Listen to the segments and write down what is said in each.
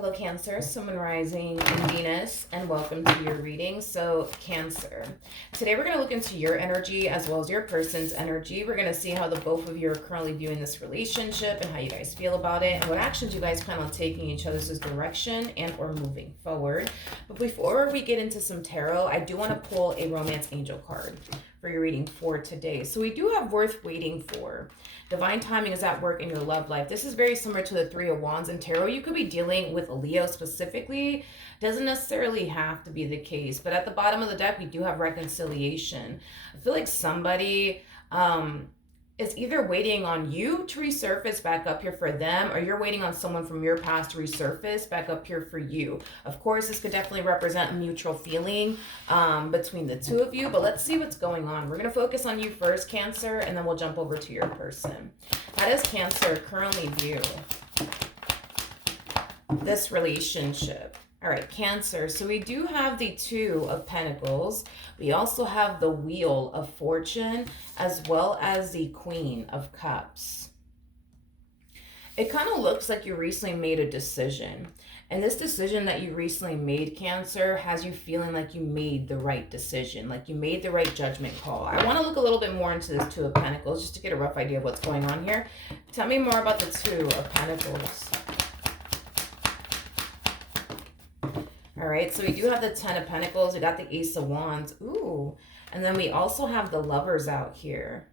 Hello, Cancer, Sun, Moon, Rising, and Venus, and welcome to your reading. So, Cancer, today we're going to look into your energy as well as your person's energy. We're going to see how the both of you are currently viewing this relationship and how you guys feel about it, and what actions you guys plan on taking each other's direction and or moving forward. But before we get into some tarot, I do want to pull a romance angel card for your reading for today. So we do have worth waiting for. Divine timing is at work in your love life. This is very similar to the Three of Wands in tarot. You could be dealing with a Leo specifically. Doesn't necessarily have to be the case. But at the bottom of the deck, we do have reconciliation. I feel like somebody is either waiting on you to resurface back up here for them, or you're waiting on someone from your past to resurface back up here for you. Of course, this could definitely represent a mutual feeling between the two of you, but let's see what's going on. We're going to focus on you first, Cancer, and then we'll jump over to your person. How does Cancer currently view this relationship? All right, Cancer. So we do have the Two of Pentacles. We also have the Wheel of Fortune, as well as the Queen of Cups. It kind of looks like you recently made a decision. And this decision that you recently made, Cancer, has you feeling like you made the right decision, like you made the right judgment call. I want to look a little bit more into this Two of Pentacles just to get a rough idea of what's going on here. Tell me more about the Two of Pentacles. All right, so we do have the Ten of Pentacles. We got the Ace of Wands. Ooh, and then we also have the Lovers out here.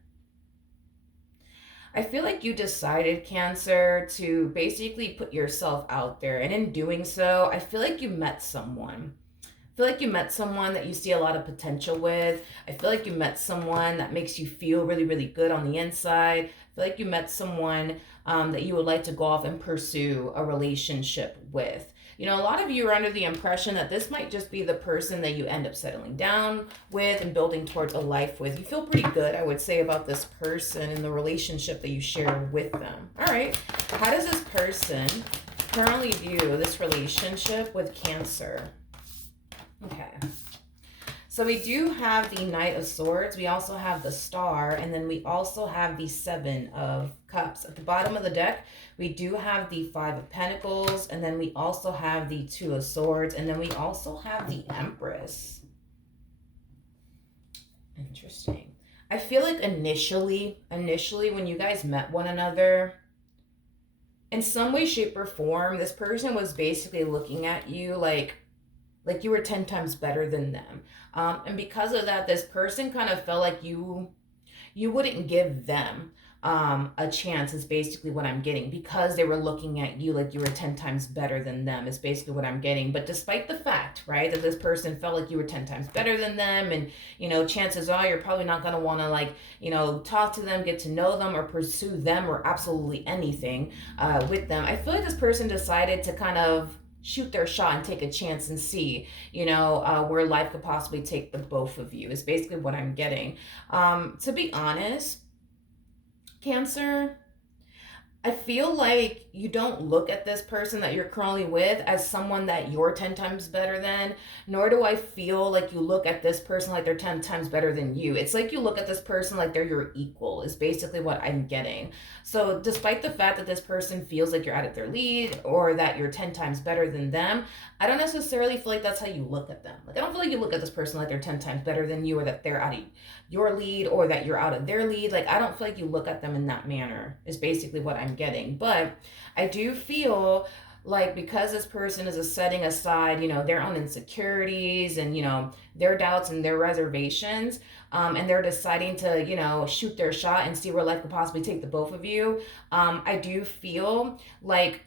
I feel like you decided, Cancer, to basically put yourself out there. And in doing so, I feel like you met someone. I feel like you met someone that you see a lot of potential with. I feel like you met someone that makes you feel really, really good on the inside. I feel like you met someone that you would like to go off and pursue a relationship with. You know, a lot of you are under the impression that this might just be the person that you end up settling down with and building towards a life with. You feel pretty good, I would say, about this person and the relationship that you share with them. All right. How does this person currently view this relationship with Cancer? Okay. So we do have the Knight of Swords. We also have the Star. And then we also have the Seven of Cups. At the bottom of the deck, we do have the Five of Pentacles. And then we also have the Two of Swords. And then we also have the Empress. Interesting. I feel like initially when you guys met one another, in some way, shape, or form, this person was basically looking at you like you were 10 times better than them. And because of that, this person kind of felt like you wouldn't give them a chance, is basically what I'm getting, because they were looking at you like you were 10 times better than them, is basically what I'm getting. But despite the fact, right, that this person felt like you were 10 times better than them, and, you know, chances are you're probably not going to want to, like, you know, talk to them, get to know them, or pursue them, or absolutely anything with them. I feel like this person decided to kind of shoot their shot and take a chance and see, you know, where life could possibly take the both of you, is basically what I'm getting. To be honest, Cancer, I feel like you don't look at this person that you're currently with as someone that you're 10 times better than, nor do I feel like you look at this person like they're 10 times better than you. It's like you look at this person like they're your equal, is basically what I'm getting. So despite the fact that this person feels like you're out of their lead or that you're 10 times better than them, I don't necessarily feel like that's how you look at them. Like, I don't feel like you look at this person like they're 10 times better than you, or that they're out of your lead, or that you're out of their lead. Like, I don't feel like you look at them in that manner, is basically what I'm getting. But I do feel like, because this person is setting aside, you know, their own insecurities and, you know, their doubts and their reservations, and they're deciding to, you know, shoot their shot and see where life could possibly take the both of you, I do feel like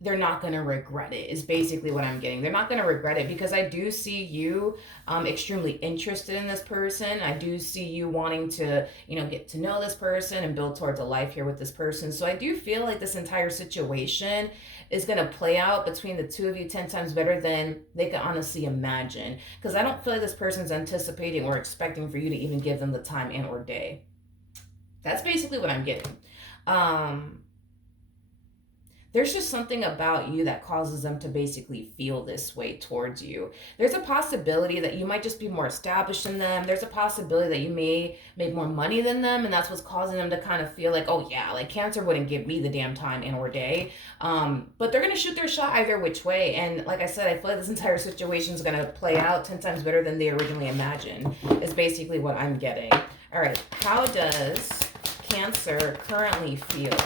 they're not going to regret it, is basically what I'm getting. They're not going to regret it, because I do see you extremely interested in this person. I do see you wanting to, you know, get to know this person and build towards a life here with this person. So I do feel like this entire situation is going to play out between the two of you 10 times better than they could honestly imagine, because I don't feel like this person's anticipating or expecting for you to even give them the time and or day. That's basically what I'm getting. there's just something about you that causes them to basically feel this way towards you. There's a possibility that you might just be more established than them. There's a possibility that you may make more money than them, and that's what's causing them to kind of feel like, oh yeah, like Cancer wouldn't give me the damn time and or day. But they're gonna shoot their shot either which way. And like I said, I feel like this entire situation is gonna play out 10 times better than they originally imagined. Is basically what I'm getting. All right, how does Cancer currently feel?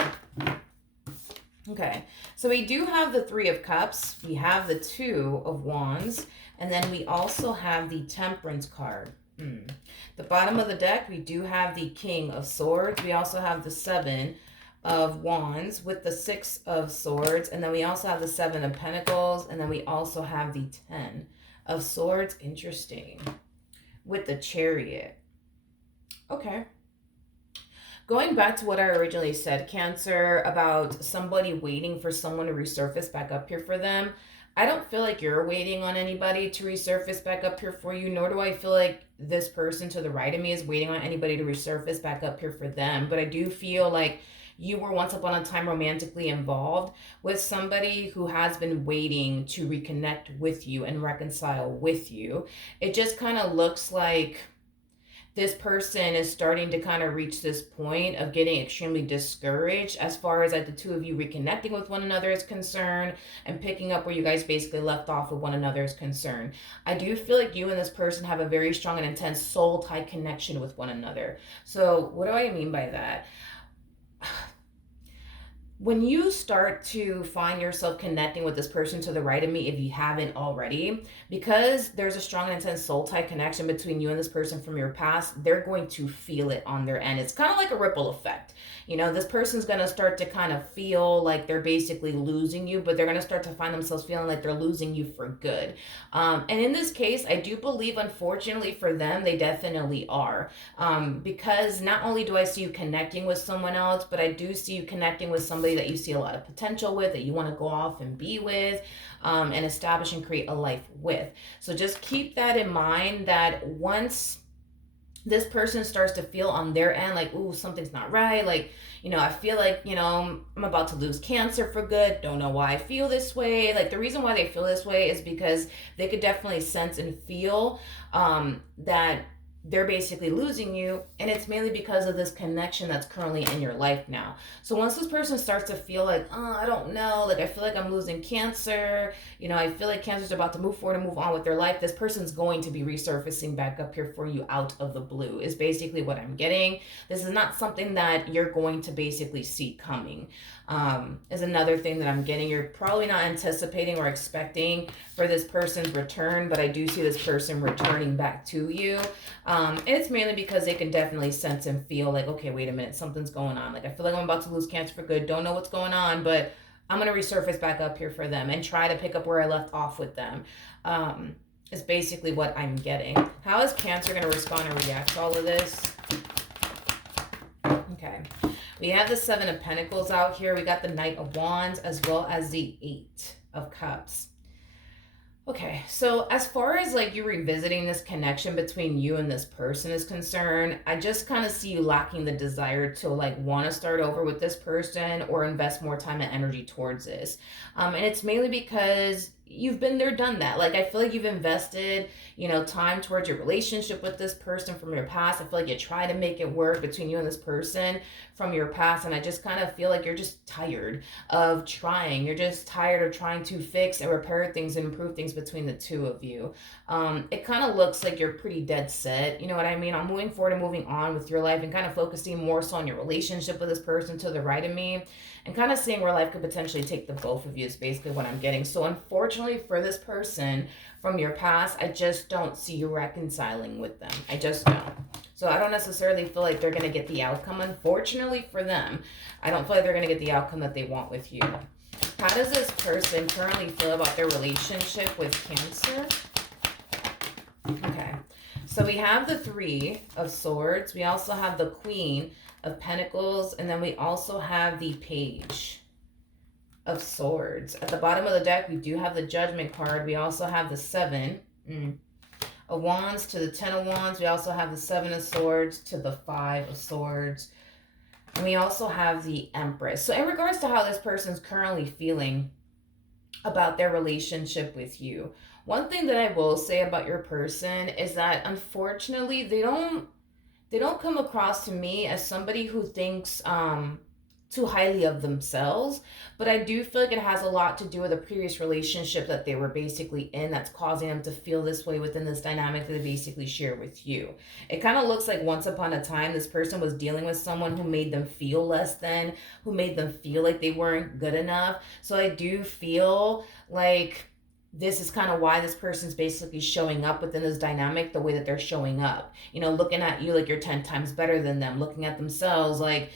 Okay, so we do have the Three of Cups, we have the Two of Wands, and then we also have the Temperance card. The bottom of the deck, we do have the King of Swords. We also have the Seven of Wands with the Six of Swords, and then we also have the Seven of Pentacles, and then we also have the 10 of Swords. Interesting. With the Chariot. Okay. Going back to what I originally said, Cancer, about somebody waiting for someone to resurface back up here for them. I don't feel like you're waiting on anybody to resurface back up here for you, nor do I feel like this person to the right of me is waiting on anybody to resurface back up here for them. But I do feel like you were once upon a time romantically involved with somebody who has been waiting to reconnect with you and reconcile with you. It just kind of looks like this person is starting to kind of reach this point of getting extremely discouraged as far as like the two of you reconnecting with one another is concerned and picking up where you guys basically left off with one another is concerned. I do feel like you and this person have a very strong and intense soul tie connection with one another. So what do I mean by that? When you start to find yourself connecting with this person to the right of me, if you haven't already, because there's a strong and intense soul tie connection between you and this person from your past, they're going to feel it on their end. It's kind of like a ripple effect. You know, this person's going to start to kind of feel like they're basically losing you, but they're going to start to find themselves feeling like they're losing you for good. And in this case, I do believe, unfortunately for them, they definitely are. Because not only do I see you connecting with someone else, but I do see you connecting with somebody that you see a lot of potential with, that you want to go off and be with, and establish and create a life with. So just keep that in mind, that once this person starts to feel on their end like, ooh, something's not right, like, you know, I feel like, you know, I'm about to lose Cancer for good, don't know why I feel this way. Like, the reason why they feel this way is because they could definitely sense and feel that they're basically losing you, and it's mainly because of this connection that's currently in your life now. So once this person starts to feel like, oh, I don't know, like I feel like I'm losing Cancer, you know, I feel like Cancer's about to move forward and move on with their life, this person's going to be resurfacing back up here for you out of the blue, is basically what I'm getting. This is not something that you're going to basically see coming. Is another thing that I'm getting. You're probably not anticipating or expecting for this person's return, but I do see this person returning back to you. And it's mainly because they can definitely sense and feel like, okay, wait a minute, something's going on. Like, I feel like I'm about to lose Cancer for good. Don't know what's going on, but I'm going to resurface back up here for them and try to pick up where I left off with them. Is basically what I'm getting. How is Cancer going to respond and react to all of this? Okay. We have the Seven of Pentacles out here. We got the Knight of Wands as well as the Eight of Cups. Okay, so as far as like you revisiting this connection between you and this person is concerned, I just kind of see you lacking the desire to like want to start over with this person or invest more time and energy towards this. And it's mainly because you've been there, done that. Like, I feel like you've invested, you know, time towards your relationship with this person from your past. I feel like you try to make it work between you and this person from your past. And I just kind of feel like you're just tired of trying. You're just tired of trying to fix and repair things and improve things between the two of you. It kind of looks like you're pretty dead set. You know what I mean? I'm moving forward and moving on with your life and kind of focusing more so on your relationship with this person to the right of me, and kind of seeing where life could potentially take the both of you is basically what I'm getting. So unfortunately for this person from your past, I just don't see you reconciling with them. I just don't. So I don't necessarily feel like they're going to get the outcome. Unfortunately for them, I don't feel like they're going to get the outcome that they want with you. How does this person currently feel about their relationship with Cancer? Okay. So we have the Three of Swords. We also have the Queen of Pentacles, and then we also have the Page of Swords. At the bottom of the deck, we do have the Judgment card. We also have the Seven of Wands to the Ten of Wands. We also have the Seven of Swords to the Five of Swords. And we also have the Empress. So in regards to how this person's currently feeling about their relationship with you, one thing that I will say about your person is that unfortunately they don't come across to me as somebody who thinks too highly of themselves, but I do feel like it has a lot to do with a previous relationship that they were basically in that's causing them to feel this way within this dynamic that they basically share with you. It kind of looks like once upon a time this person was dealing with someone who made them feel less than, who made them feel like they weren't good enough. So I do feel like this is kind of why this person's basically showing up within this dynamic the way that they're showing up. Looking at you like you're 10 times better than them, looking at themselves like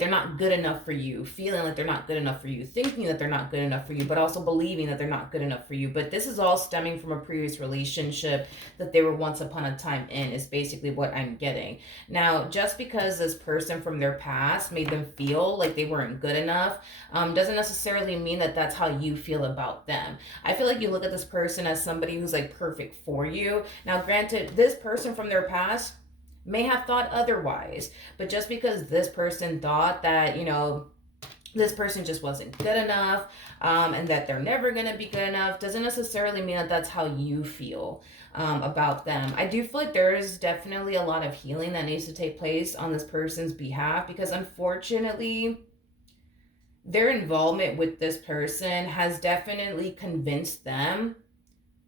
they're not good enough for you, feeling like they're not good enough for you, thinking that they're not good enough for you, but also believing that they're not good enough for you. But this is all stemming from a previous relationship that they were once upon a time in, is basically what I'm getting. Now, just because this person from their past made them feel like they weren't good enough, doesn't necessarily mean that that's how you feel about them. I feel like you look at this person as somebody who's like perfect for you. Now, granted, this person from their past may have thought otherwise, but just because this person thought that, this person just wasn't good enough, and that they're never going to be good enough, doesn't necessarily mean that that's how you feel about them. I do feel like there is definitely a lot of healing that needs to take place on this person's behalf, because unfortunately, their involvement with this person has definitely convinced them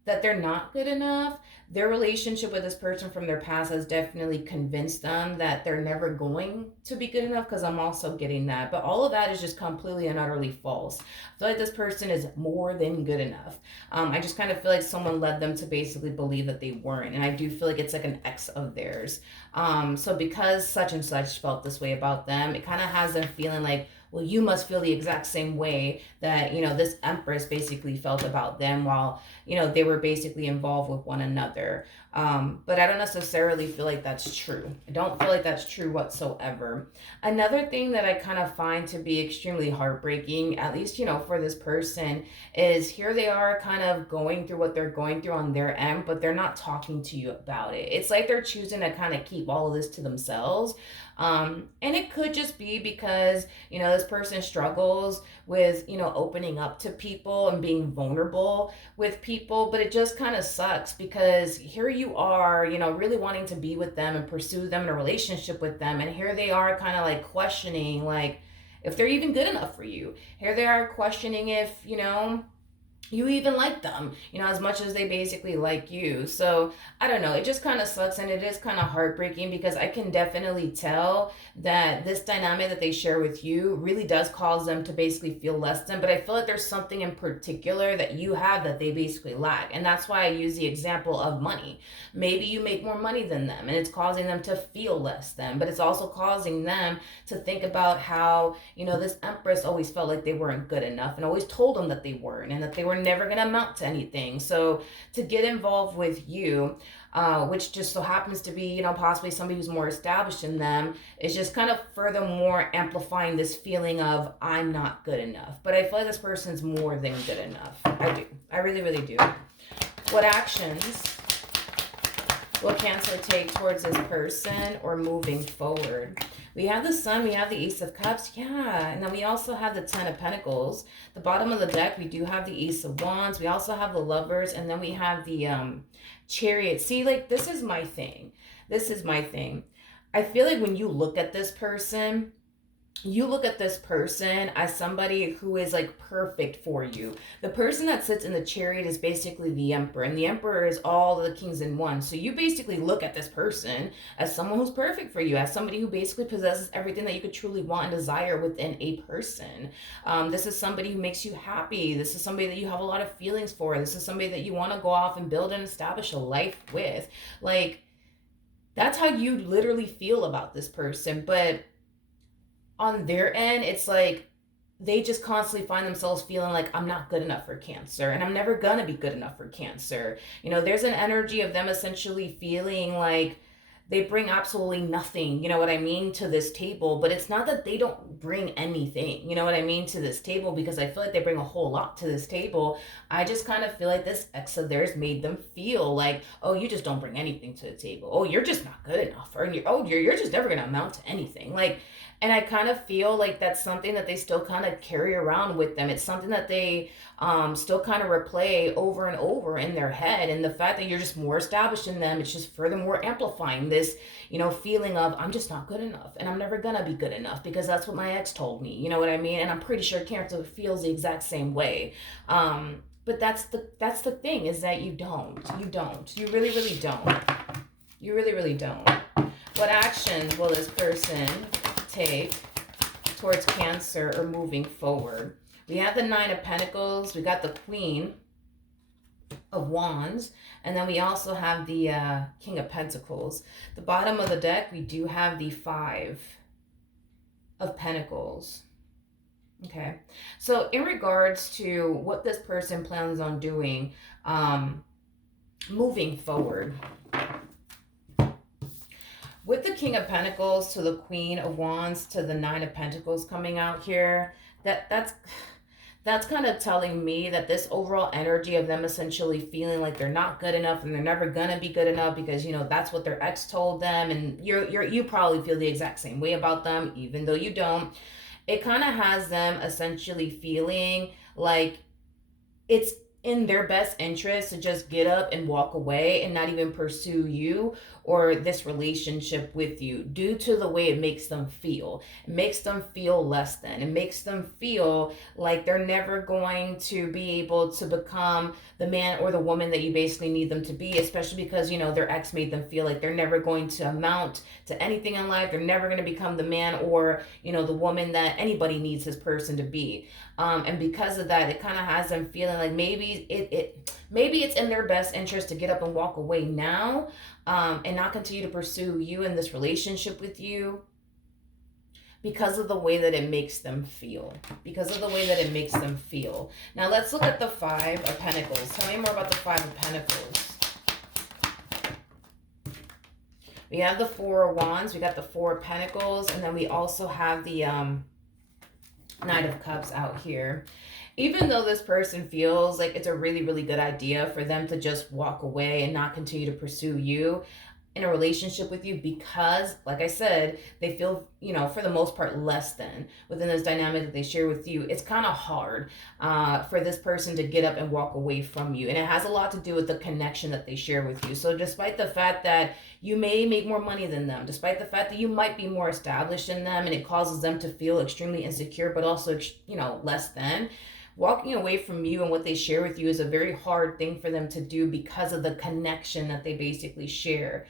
that they're not good enough. Their relationship with this person from their past has definitely convinced them that they're never going to be good enough, because I'm also getting that. But all of that is just completely and utterly false. I feel like this person is more than good enough. I just kind of feel like someone led them to basically believe that they weren't. And I do feel like it's like an ex of theirs. So because such and such felt this way about them, it kind of has them feeling like, well, you must feel the exact same way that, this Empress basically felt about them while, they were basically involved with one another. But I don't necessarily feel like that's true. I don't feel like that's true whatsoever. Another thing that I kind of find to be extremely heartbreaking, at least, for this person, is here they are kind of going through what they're going through on their end, but they're not talking to you about it. It's like they're choosing to kind of keep all of this to themselves. And it could just be because, this person struggles with, opening up to people and being vulnerable with people, but it just kind of sucks because here you are, really wanting to be with them and pursue them in a relationship with them. And here they are kind of like questioning, like, if they're even good enough for you. Here they are questioning if, you even like them, as much as they basically like you. So I don't know. It just kind of sucks, and it is kind of heartbreaking because I can definitely tell that this dynamic that they share with you really does cause them to basically feel less than. But I feel like there's something in particular that you have that they basically lack. And that's why I use the example of money. Maybe you make more money than them and it's causing them to feel less than, but it's also causing them to think about how, this Empress always felt like they weren't good enough and always told them that they weren't and that they were never going to amount to anything. So to get involved with you, which just so happens to be, possibly somebody who's more established in them, is just kind of furthermore amplifying this feeling of I'm not good enough. But I feel like this person's more than good enough. I do. I really, really do. What actions will Cancer take towards this person or moving forward? We have the Sun, we have the Ace of Cups, yeah, and then we also have the Ten of Pentacles. The bottom of the deck, we do have the Ace of Wands, we also have the Lovers, and then we have the Chariot. See, like, this is my thing. This is my thing. I feel like when you look at this person, you look at this person as somebody who is like perfect for you. The person that sits in the Chariot is basically the Emperor, and the Emperor is all the kings in one. So you basically look at this person as someone who's perfect for you, as somebody who basically possesses everything that you could truly want and desire within a person. This is somebody who makes you happy. This is somebody that you have a lot of feelings for. This is somebody that you want to go off and build and establish a life with. Like, that's how you literally feel about this person. But on their end, it's like they just constantly find themselves feeling like I'm not good enough for Cancer and I'm never gonna be good enough for Cancer. There's an energy of them essentially feeling like they bring absolutely nothing, you know what I mean, to this table. But it's not that they don't bring anything, you know what I mean, to this table, because I feel like they bring a whole lot to this table. I just kind of feel like this ex of theirs made them feel like, oh, you just don't bring anything to the table. Oh, you're just not good enough. Or you're just never going to amount to anything. Like, and I kind of feel like that's something that they still kind of carry around with them. It's something that they still kind of replay over and over in their head. And the fact that you're just more established in them, it's just furthermore amplifying this, feeling of I'm just not good enough and I'm never gonna be good enough because that's what my ex told me. You know what I mean? And I'm pretty sure Cancer feels the exact same way. But that's the thing, is that you really really don't. You really really don't. What actions will this person take towards Cancer or moving forward? We have the Nine of Pentacles, we got the Queen of Wands, and then we also have the King of Pentacles. The bottom of the deck, we do have the Five of Pentacles. Okay, so in regards to what this person plans on doing moving forward, with the King of Pentacles to the Queen of Wands to the Nine of Pentacles coming out here, that's kind of telling me that this overall energy of them essentially feeling like they're not good enough and they're never gonna be good enough because that's what their ex told them, and you probably feel the exact same way about them even though you don't. It kind of has them essentially feeling like it's in their best interest to just get up and walk away and not even pursue you or this relationship with you, due to the way it makes them feel. It makes them feel less than. It makes them feel like they're never going to be able to become the man or the woman that you basically need them to be, especially because, their ex made them feel like they're never going to amount to anything in life. They're never going to become the man or, the woman that anybody needs this person to be. And because of that, it kind of has them feeling like maybe it's in their best interest to get up and walk away now, and not continue to pursue you in this relationship with you, because of the way that it makes them feel. Now let's look at the Five of Pentacles. Tell me more about the Five of Pentacles. We have the Four of Wands, we got the Four of Pentacles, and then we also have the Knight of Cups out here. Even though this person feels like it's a really, really good idea for them to just walk away and not continue to pursue you in a relationship with you, because, like I said, they feel, for the most part, less than within this dynamic that they share with you. It's kind of hard for this person to get up and walk away from you. And it has a lot to do with the connection that they share with you. So despite the fact that you may make more money than them, despite the fact that you might be more established in them, and it causes them to feel extremely insecure, but also, less than, walking away from you and what they share with you is a very hard thing for them to do, because of the connection that they basically share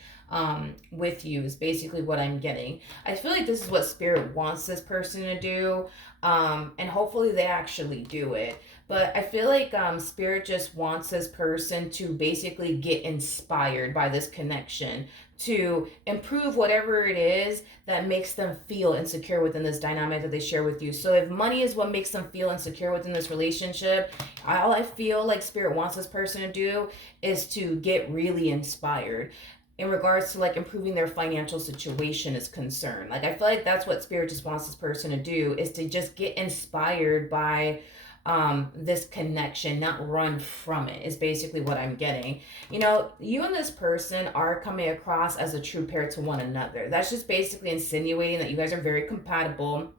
with you, is basically what I'm getting. I feel like this is what Spirit wants this person to do, and hopefully they actually do it. But I feel like Spirit just wants this person to basically get inspired by this connection to improve whatever it is that makes them feel insecure within this dynamic that they share with you. So if money is what makes them feel insecure within this relationship, all I feel like Spirit wants this person to do is to get really inspired in regards to like improving their financial situation is concerned. Like I feel like that's what Spirit just wants this person to do, is to just get inspired by this connection, not run from it, is basically what I'm getting. You and this person are coming across as a true pair to one another. That's just basically insinuating that you guys are very compatible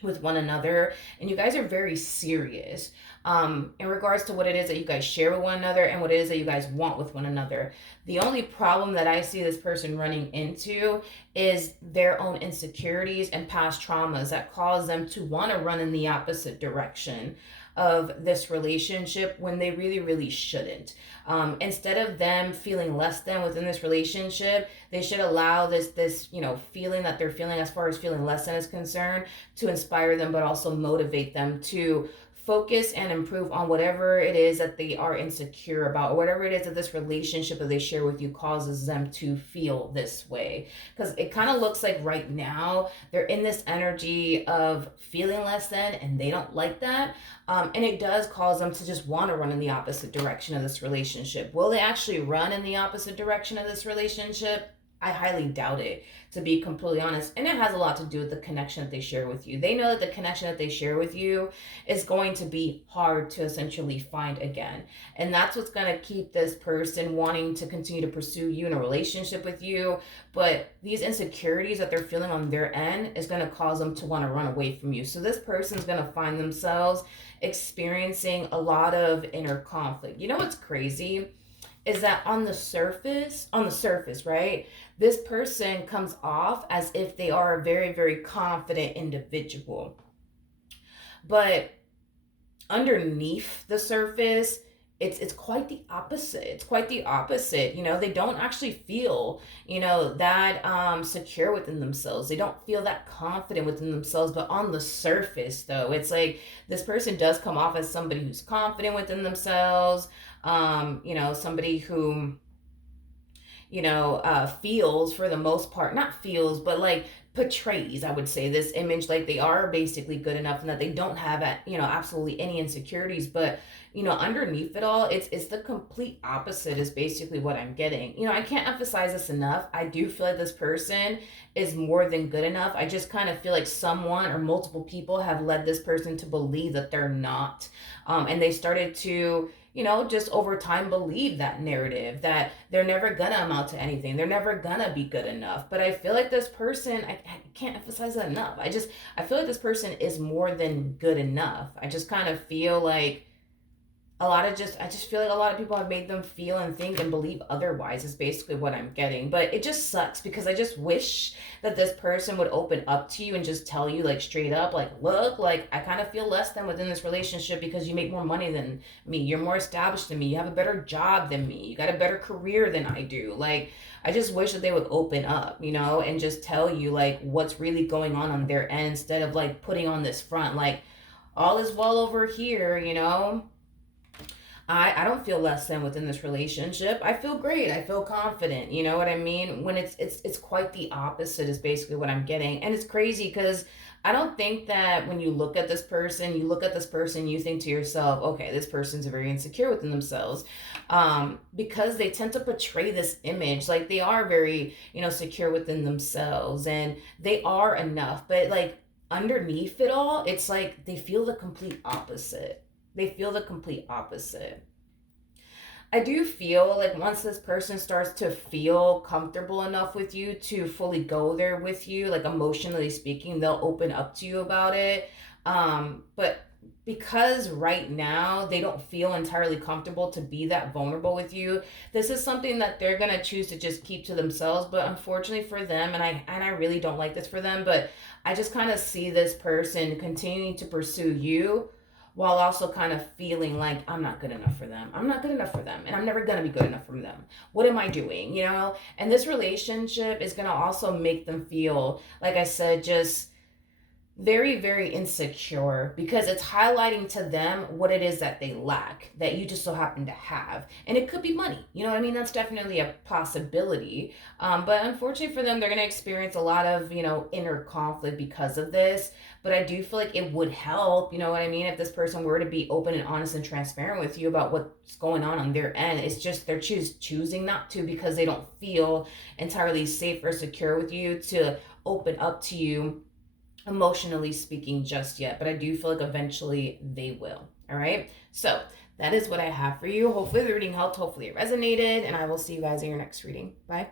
with one another, and you guys are very serious in regards to what it is that you guys share with one another and what it is that you guys want with one another. The only problem that I see this person running into is their own insecurities and past traumas that cause them to want to run in the opposite direction of this relationship when they really, really shouldn't. Instead of them feeling less than within this relationship, they should allow this feeling that they're feeling, as far as feeling less than is concerned, to inspire them, but also motivate them to focus and improve on whatever it is that they are insecure about, or whatever it is that this relationship that they share with you causes them to feel this way. Because it kind of looks like right now they're in this energy of feeling less than, and they don't like that. And it does cause them to just want to run in the opposite direction of this relationship. Will they actually run in the opposite direction of this relationship? I highly doubt it, to be completely honest. And it has a lot to do with the connection that they share with you. They know that the connection that they share with you is going to be hard to essentially find again. And that's what's going to keep this person wanting to continue to pursue you in a relationship with you. But these insecurities that they're feeling on their end is going to cause them to want to run away from you. So this person's going to find themselves experiencing a lot of inner conflict. You know what's crazy? Is that on the surface, right? This person comes off as if they are a very, very confident individual. But underneath the surface, it's quite the opposite. It's quite the opposite. You know, they don't actually feel, that secure within themselves. They don't feel that confident within themselves. But on the surface, though, it's like this person does come off as somebody who's confident within themselves. Somebody who feels, for the most part, not feels, but like portrays, I would say, this image like they are basically good enough and that they don't have, absolutely any insecurities. But, underneath it all, it's the complete opposite is basically what I'm getting. I can't emphasize this enough. I do feel like this person is more than good enough. I just kind of feel like someone or multiple people have led this person to believe that they're not. And they started to just over time believe that narrative that they're never gonna amount to anything. They're never gonna be good enough. But I feel like this person, I can't emphasize that enough. I feel like this person is more than good enough. I just kind of feel like I just feel like a lot of people have made them feel and think and believe otherwise is basically what I'm getting. But it just sucks because I just wish that this person would open up to you and just tell you like straight up, like, look, like I kind of feel less than within this relationship because you make more money than me. You're more established than me. You have a better job than me. You got a better career than I do. Like, I just wish that they would open up, and just tell you like what's really going on their end instead of like putting on this front, like all is well over here. I don't feel less than within this relationship. I feel great. I feel confident. You know what I mean? When it's quite the opposite is basically what I'm getting. And it's crazy because I don't think that when you look at this person, you think to yourself, okay, this person's very insecure within themselves. Because they tend to portray this image like they are very, secure within themselves and they are enough. But like underneath it all, it's like they feel the complete opposite. They feel the complete opposite. I do feel like once this person starts to feel comfortable enough with you to fully go there with you, like emotionally speaking, they'll open up to you about it. But because right now they don't feel entirely comfortable to be that vulnerable with you, this is something that they're gonna choose to just keep to themselves. But unfortunately for them, and I really don't like this for them, but I just kind of see this person continuing to pursue you while also kind of feeling like I'm not good enough for them. I'm not good enough for them, and I'm never gonna be good enough for them. What am I doing? And this relationship is gonna also make them feel, like I said, just very, very insecure because it's highlighting to them what it is that they lack that you just so happen to have. And it could be money. You know what I mean? That's definitely a possibility. But unfortunately for them, they're going to experience a lot of, inner conflict because of this. But I do feel like it would help, you know what I mean, if this person were to be open and honest and transparent with you about what's going on their end. It's just they're choosing not to because they don't feel entirely safe or secure with you to open up to you emotionally speaking just yet, but I do feel like eventually they will. All right. So that is what I have for you. Hopefully the reading helped. Hopefully it resonated, and I will see you guys in your next reading. Bye.